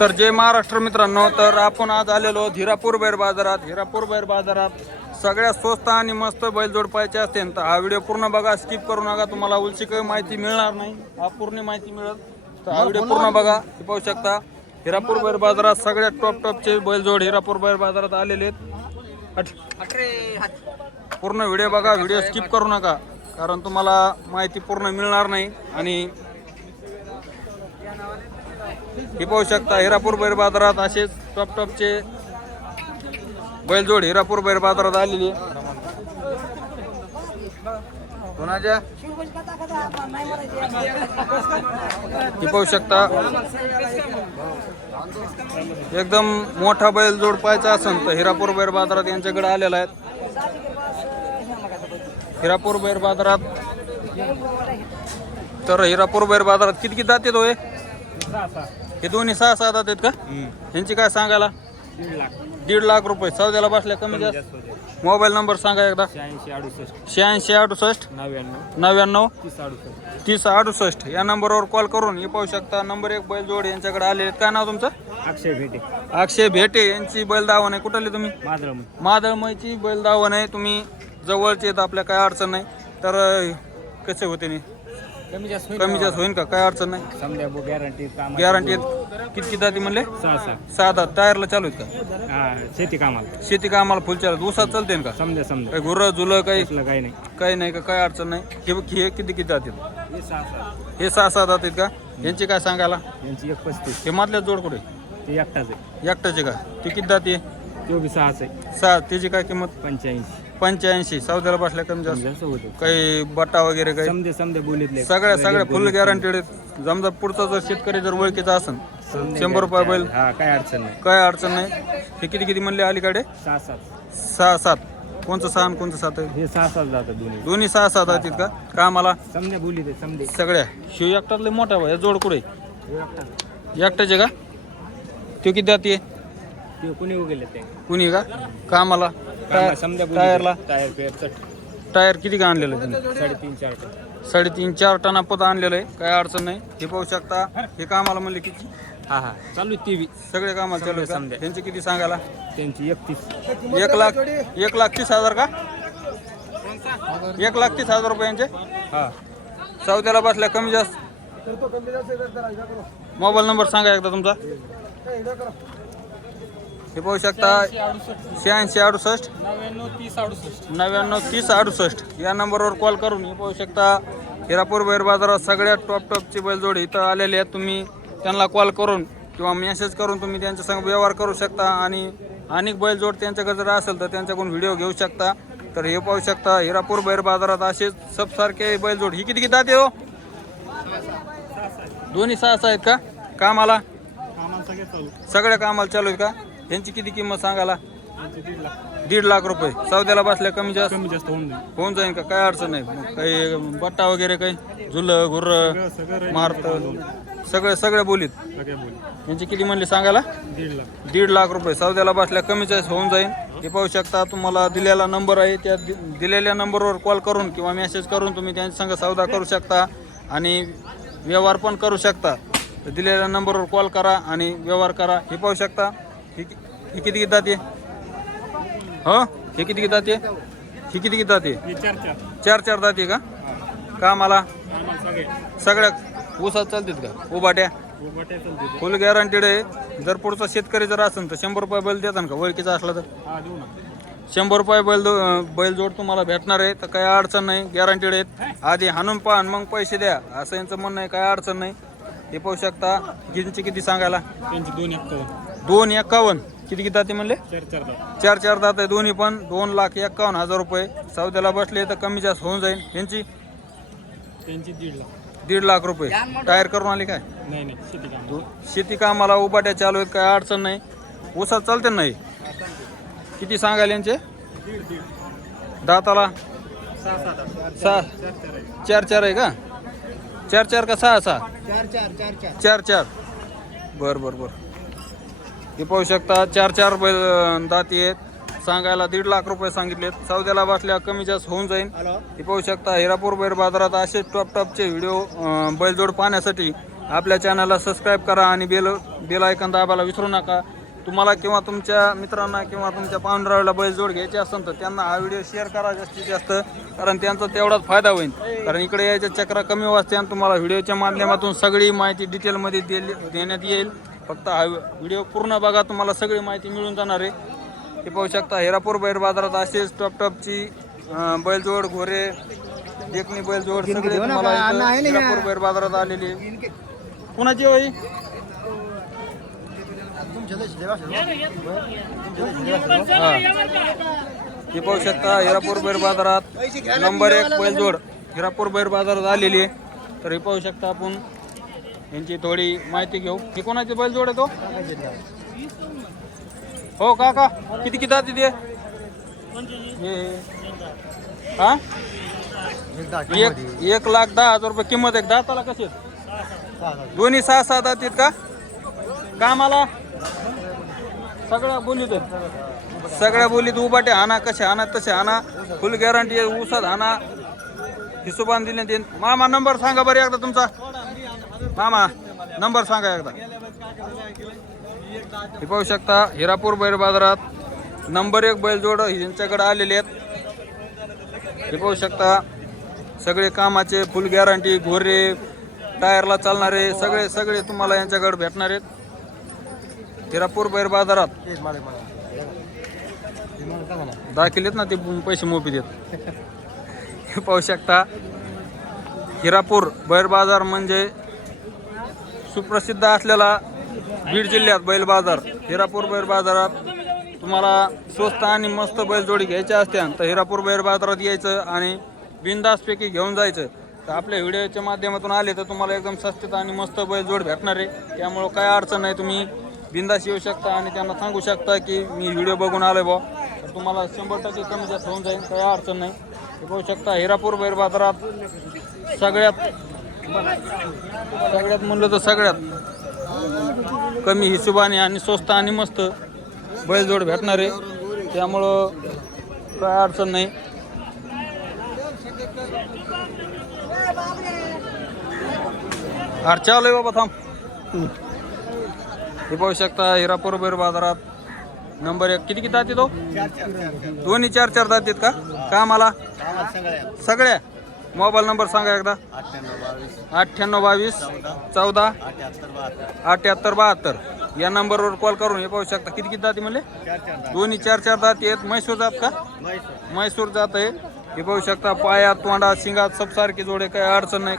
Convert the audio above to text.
तर जय महाराष्ट्र मित्रांनो, तर आपण आज आलेलो हिरापूर बैल बाजारात. हिरापूर बैल बाजारात सगळ्यात स्वस्त आणि मस्त बैलजोड पाहिजे असेल तर हा व्हिडिओ पूर्ण बघा, स्किप करू नका. तुम्हाला उलची काही माहिती मिळणार नाही, अपूर्ण माहिती मिळेल. तर हा व्हिडिओ पूर्ण बघा. हे पाहू शकता हिरापूर बैल बाजारात सगळ्यात टॉपचे बैलजोड हिरापूर बैल बाजारात आलेले आहेत. पूर्ण व्हिडिओ बघा, व्हिडिओ स्किप करू नका, कारण तुम्हाला माहिती पूर्ण मिळणार नाही. आणि हे पाहू शकता हिरापूर बैल बाजारात असेच टॉपचे बैलजोड हिरापूर बैल बाजारात आलेली कोणाच्या. हे पाहू शकता एकदम मोठा बैलजोड पाहायचा असेल तर हिरापूर बैल बाजारात यांच्याकडे आलेला आहे. हिरापूर बैल बाजारात तर हिरापूर बैल बाजारात किती जाते तो हे दोन्ही 6-7 आहेत का. यांची काय सांगायला 1.5 लाख रुपये. सौद्याला बसल्या कमी जास्त. मोबाईल नंबर सांगा एकदा. 8668 99 30 68 या नंबरवर कॉल करून हे पाहू शकता. नंबर 1 बैलजोड यांच्याकडे आले आहेत. काय नाव तुमचं. अक्षय भेटे यांची बैल दावण आहे. कुठले तुम्ही. मादळमयची बैल दावण आहे. तुम्ही जवळचे आहेत, आपल्या काय अडचण नाही. तर कसे होते नाही कमी जास्त होईल का, काय अडचण नाही. गॅरंटी किती जाती म्हणले. 6 टायरला चालू आहेत का. शेती कामाला फुल चालत. ऊसात चालते का. समजा गुर्र झुलं काही नाही का, काय अडचण नाही. हे किती जातील. हे 6-7 जातात का. यांची काय सांगायला. हे मधल्या जोड कुठे. एकटाचे का. ते किती जाते. 6. त्याची काय किंमत 85. सौद्याला बसल्या कमी जास्त काही बट्टा वगैरे काही सगळ्या फुल गॅरंटेड. समजा पुढचा जर शेतकरी जर ओळखीचा असेल 100 रुपये बैल काय अडचण नाही. हे किती म्हणले अलीकडे. 6-7. कोणचं 6 आणि कोणचं 7 आहे. 6-7 जातात दोन्ही 6-7 जातात का. कामाला सगळ्या शिव एकटातले मोठा भाई जोड कुठे एकटाचे का. तो किती जाते. कुणी का कामाला. टायरला टायर किती का आणलेलं आहे. 3.5-4 टनापत आणलेलं आहे. काय अडचण नाही. हे पाहू शकता. हे कामाला म्हणले किती. चालू टीव्ही सगळे कामाला चालू आहे. त्यांची किती सांगायला. त्यांची 31. 1,30,000 का. 1,30,000 रुपये यांचे. सौद्याला बसल्या कमी जास्त. मोबाईल नंबर सांगा एकदा तुमचा. हे पाहू शकता 8668 99 30 68 या नंबरवर कॉल करून हे पाहू शकता. हिरापूर बैल बाजारात सगळ्यात टॉपची बैलजोडी इथं आलेले आहेत. तुम्ही त्यांना कॉल करून किंवा मेसेज करून तुम्ही त्यांच्या संग व्यवहार करू शकता. आणि अनेक बैलजोड त्यांच्याकडे जर असेल तर त्यांच्याकडून व्हिडिओ घेऊ शकता. तर हे पाहू शकता हिरापूर बैल बाजारात असेच सबसारखे बैलजोड. ही किती जाते हो. दोन्ही 6 आहेत का कामाला. सगळ्या कामाला चालू आहेत का. यांची किती किंमत सांगायला. 1.5 लाख रुपये. सौद्याला बसल्या कमी जास्त होऊन जाईल का. काय अडचण नाही. काही बट्टा वगैरे काही झुलं गुर्र मारत सगळे बोलीत. यांची किती म्हणले सांगायला. 1.5 लाख रुपये. सौद्याला बसल्या कमी जास्त होऊन जाईल. हे पाहू शकता. तुम्हाला दिलेला नंबर आहे त्या दिलेल्या नंबरवर कॉल करून किंवा मेसेज करून तुम्ही त्यांच्या संग सौदा करू शकता आणि व्यवहार पण करू शकता. तर दिलेल्या नंबरवर कॉल करा आणि व्यवहार करा. हे पाहू शकता. हे किती जाते. हो हे किती जाते. ही किती जाते. 4 जाते का कामाला. सगळ्या ऊसात चालतात का. उबाट्या फुल गॅरंटेड आहे. जर पुढचा शेतकरी जर असेल तर 100 रुपये बैल देतात का. ओळखीचा असला तर 100 रुपये बैलजोड तुम्हाला भेटणार आहे. तर काही अडचण नाही. गॅरंटेड आहेत. आधी हाणून पाहून मग पैसे द्या असं यांचं म्हणणं आहे. काही अडचण नाही. हे पाहू शकता. गिनची किती सांगायला. 2,51 किती जाते म्हणले. 4 दात आहे दोन्ही पण. 2,51,000 रुपये. सौद्याला बसले तर कमी जास्त होऊन जाईल. यांची 1.5 लाख रुपये. टायर करून आले काय. शेती कामाला उबाट्या चालू आहेत. काय अडचण नाही. ऊसात चालते नाही. किती सांगायला यांचे. दाताला 4 आहे का. 4 का 6 4 बर. हे पाहू शकता 4 बैल दाती आहेत. सांगायला 1.5 लाख रुपये सांगितलेत. सौद्याला बसल्या कमी जास्त होऊन जाईल. हे पाहू शकता हिरापूर बैल बाजारात असे टॉपचे व्हिडिओ बैलजोड पाहण्यासाठी आपल्या चॅनलला सबस्क्राईब करा आणि बेल आयकॉन दाबायला विसरू नका. तुम्हाला किंवा तुमच्या मित्रांना किंवा तुमच्या पाहुणरावला बैलजोड घ्यायची असेल तर त्यांना हा व्हिडिओ शेअर करा जास्तीत जास्त, कारण त्यांचा तेवढाच फायदा होईल. कारण इकडे यायच्या चक्रा कमी वाजते आणि तुम्हाला व्हिडिओच्या माध्यमातून सगळी माहिती डिटेलमध्ये देण्यात येईल. फक्त हा व्हिडिओ पूर्ण बघा, तुम्हाला सगळी माहिती मिळून जाणार आहे. हे पाहू शकता हिरापूर बैल बाजारात असेच टॉपची बैलजोड, घोरे, देखणी बैलजोड सगळे तुम्हाला इथं हिरापूर बैल बाजारात आलेली आहे. कुणाची होई हे पाहू शकता हिरापूर बैल बाजारात नंबर 1 बैलजोड हिरापूर बैल बाजारात आलेली आहे. तर हे पाहू शकता आपण यांची थोडी माहिती घेऊ. ही कोणाची बैलजोड आहे तो? हो काका, किती जाती ते? हा 1,10,000 रुपये किंमत आहे. दाताला कसे दोन्ही 6-7 आहेत का? कामाला सगळ्या बोलीत सगळ्या बोलीत उभाटे हाना, कसे हाना तसे हाना, फुल गॅरंटी आहे. ऊसात हाना हिशोबान दिले ते. मामा नंबर सांगा बरं एकदा तुमचा. मामा नंबर सांगा एकदा. हे पाहू शकता हिरापूर बैल बाजारात नंबर 1 बैलजोड यांच्याकडे आलेले आहेत. हे पाहू शकता सगळे कामाचे, फुल गॅरंटी, घोरे, टायरला चालणारे सगळे तुम्हाला यांच्याकडे भेटणार आहेत हिरापूर बैल बाजारात. दाखिलेत ना ते पैसे मोफी देत. हे पाहू शकता हिरापूर बैल बाजार म्हणजे सुप्रसिद्ध असलेला बीड जिल्ह्यात बैल बाजार. हिरापूर बैल बाजारात तुम्हाला स्वस्त आणि मस्त बैलजोडी घ्यायच्या असत्या तर हिरापूर बैल बाजारात यायचं आणि बिनधास्तपैकी घेऊन जायचं. तर आपल्या व्हिडिओच्या माध्यमातून आले तर तुम्हाला एकदम स्वस्तात आणि मस्त बैलजोड भेटणार आहे. त्यामुळं काय अडचण नाही, तुम्ही बिंदास येऊ शकता आणि त्यांना सांगू शकता की मी व्हिडिओ बघून आलोय बा, तर तुम्हाला 100% कमी जास्त होऊन जाईल, काही अडचण नाही. हे पाहू शकता हिरापूर बैल बाजारात सगळ्यात म्हणलं तर सगळ्यात कमी हिशोबाने आणि स्वस्त आणि मस्त बैलजोड भेटणार आहे. त्यामुळं काय अडचण नाही. चालू आहे बाबा, थांब. हे पाहू शकता हिरापूर बैल बाजारात नंबर 1. किती जाती तो? दोन्ही 4-4 जातीत का? कामाला सगळ्या. मोबाईल नंबर सांगा एकदा. 9822 14 78 72 या नंबरवर कॉल करून हे पाहू शकता. किती जाती म्हणले? दोन्ही 4-4 जाती आहेत. म्हैसूर जात का? म्हैसूर जात आहे. हे पाहू शकता पायात, तोंडात, शिंगात सबसारखी जोडे, काही अडचण नाही.